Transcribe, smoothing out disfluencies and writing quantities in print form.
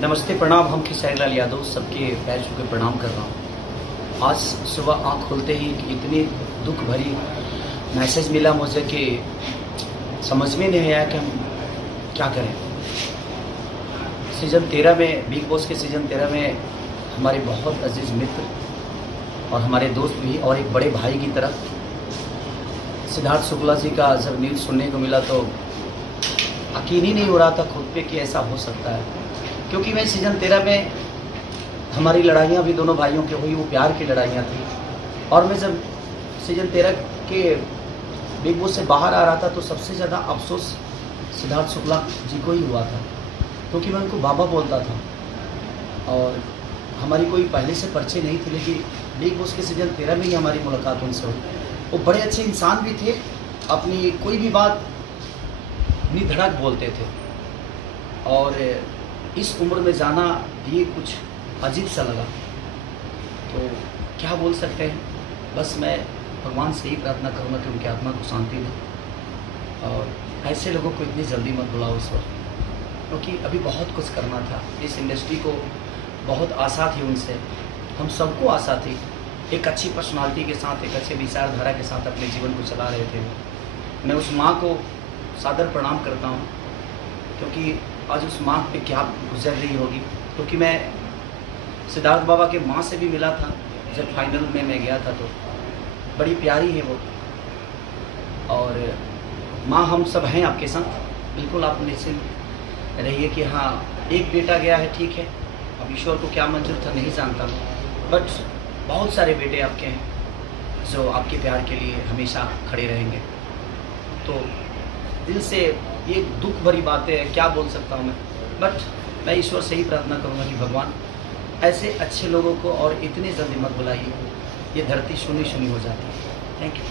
नमस्ते, प्रणाम। हम खेसारी लाल यादव सबके पैर छू के प्रणाम कर रहा हूँ। आज सुबह आँख खोलते ही इतनी दुख भरी मैसेज मिला मुझे कि समझ में नहीं आया कि हम क्या करें। सीज़न 13 में, बिग बॉस के सीज़न 13 में हमारे बहुत अजीज़ मित्र और हमारे दोस्त भी और एक बड़े भाई की तरह सिद्धार्थ शुक्ला जी का जब न्यूज़ सुनने को मिला तो यकीन ही नहीं हो रहा था खुद पे कि ऐसा हो सकता है। क्योंकि मैं सीज़न 13 में हमारी लड़ाइयाँ भी दोनों भाइयों की हुई, वो प्यार की लड़ाइयाँ थी। और मैं जब सीज़न 13 के बिग बॉस से बाहर आ रहा था तो सबसे ज़्यादा अफसोस सिद्धार्थ शुक्ला जी को ही हुआ था, क्योंकि मैं उनको बाबा बोलता था और हमारी कोई पहले से परिचय नहीं थी। लेकिन बिग बॉस के सीज़न 13 में ही हमारी मुलाकात उनसे हुई। वो बड़े अच्छे इंसान भी थे, अपनी कोई भी बात निधड़क बोलते थे और इस उम्र में जाना ये कुछ अजीब सा लगा। तो क्या बोल सकते हैं, बस मैं भगवान से ही प्रार्थना करूँगा कि उनकी आत्मा को शांति दे और ऐसे लोगों को इतनी जल्दी मत बुलाओ इस वक्त, क्योंकि अभी बहुत कुछ करना था। इस इंडस्ट्री को बहुत आशा थी उनसे, हम सबको आशा थी। एक अच्छी पर्सनालिटी के साथ, एक अच्छे विचारधारा के साथ अपने जीवन को चला रहे थे। मैं उस माँ को सादर प्रणाम करता हूँ, क्योंकि आज उस माँ पे क्या गुजर रही होगी। क्योंकि मैं सिद्धार्थ बाबा के माँ से भी मिला था जब फाइनल में मैं गया था, तो बड़ी प्यारी है वो। और माँ हम सब हैं आपके साथ, बिल्कुल आप निश्चिंत रहिए कि हाँ, एक बेटा गया है, ठीक है, अब ईश्वर को क्या मंजूर था नहीं जानता, बट बहुत सारे बेटे आपके हैं जो आपके प्यार के लिए हमेशा खड़े रहेंगे। तो दिल से ये दुख भरी बातें हैं, क्या बोल सकता हूँ मैं, बट मैं ईश्वर से ही प्रार्थना करूँगा कि भगवान ऐसे अच्छे लोगों को और इतने जल्दी मत बुलाइए, ये धरती सुनी सुनी हो जाती है। Thank you.